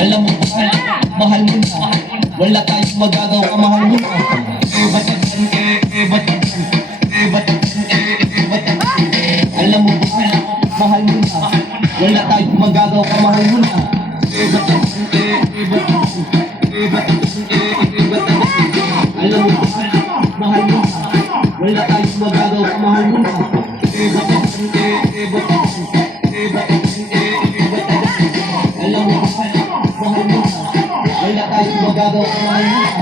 Alam mo ba, mahal mo na. Wala tayong magagawa, mahal mo na. Alam mo ba, mahal mo na. Wala tayong magagawa, mahal mo na. Alam mo ba, mahal mo na. Wala tayong magagawa, mahal mo na. Alam mo ba, mahal mo na. Wala tayong magagawa, mahal mo na.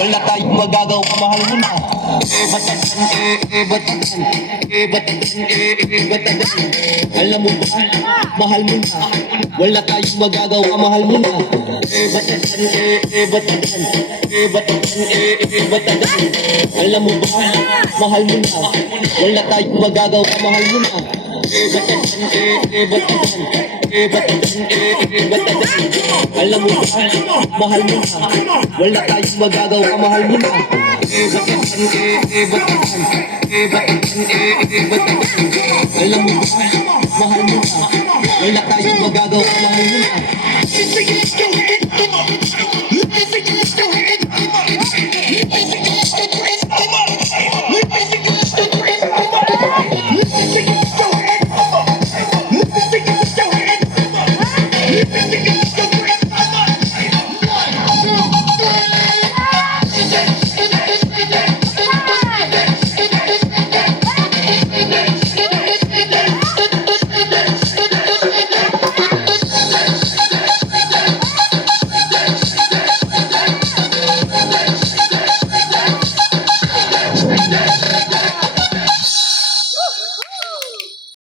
Wala tayong magagawa, mahal mo na. Alam mo ba, mahal mo na. Wala tayong magagawa, mahal mo na. Alam mo ba, mahal mo na. Wala tayong magagawa, mahal mo na. Alam mo ba, mahal mo na. Wala tayong magagawa, mahal mo na. Alam mo ba, mahal mo na. Wala tayong magagawa, mahal mo na.